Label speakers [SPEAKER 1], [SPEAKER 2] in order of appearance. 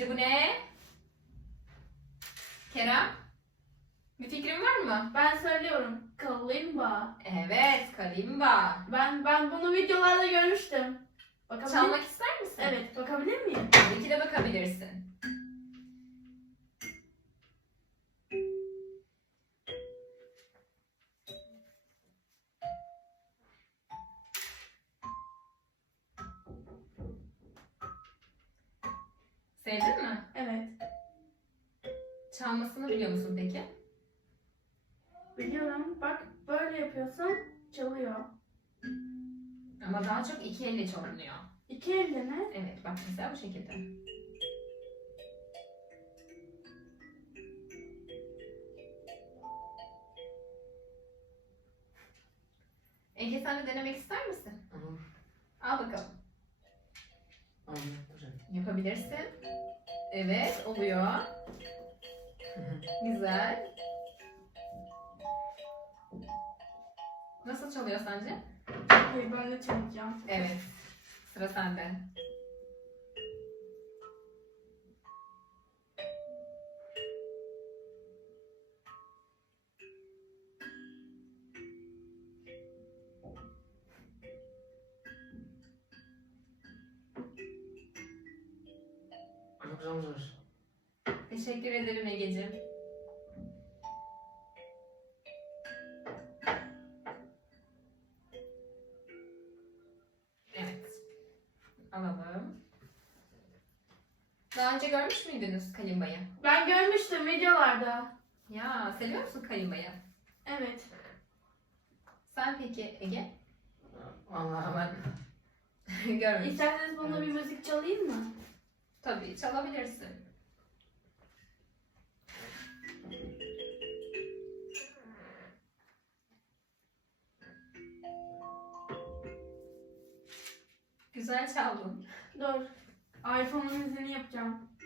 [SPEAKER 1] Sence bu ne? Kerem? Bir fikrin var mı?
[SPEAKER 2] Ben söylüyorum. Kalimba.
[SPEAKER 1] Evet, kalimba.
[SPEAKER 2] Ben bunu videolarda görmüştüm. Bakabilir
[SPEAKER 1] Çalmak ister misin?
[SPEAKER 2] Evet, bakabilir miyim?
[SPEAKER 1] Tabii ki de bakabilirsin. Sevdin mi?
[SPEAKER 2] Evet.
[SPEAKER 1] Çalmasını biliyor musun peki?
[SPEAKER 2] Biliyorum. Bak böyle yapıyorsan çalıyor.
[SPEAKER 1] Ama daha çok iki elle çalınıyor.
[SPEAKER 2] İki elde ne?
[SPEAKER 1] Evet, bak mesela bu şekilde. Ege, sen de denemek ister misin?
[SPEAKER 3] Olur.
[SPEAKER 1] Al bakalım.
[SPEAKER 3] Anlatacağım.
[SPEAKER 1] Yapabilirsin. Evet, oluyor. Güzel. Nasıl çalıyor sence?
[SPEAKER 2] Hayır, ben de çalacağım.
[SPEAKER 1] Evet. Sıra sende.
[SPEAKER 3] Çok güzel olmuş.
[SPEAKER 1] Teşekkür ederim Ege'ciğim. Evet. Alalım. Daha önce görmüş müydünüz kalimbayı?
[SPEAKER 2] Ben görmüştüm videolarda.
[SPEAKER 1] Ya, seviyor musun kalimbayı?
[SPEAKER 2] Evet.
[SPEAKER 1] Sen peki Ege?
[SPEAKER 3] Vallahi ben
[SPEAKER 1] Görmüş.
[SPEAKER 2] İsterseniz bana
[SPEAKER 3] Evet.
[SPEAKER 2] bir müzik çalayım mı?
[SPEAKER 1] Tabii, çalabilirsin. Güzel çaldın.
[SPEAKER 2] Dur. iPhone'un müziğini yapacağım.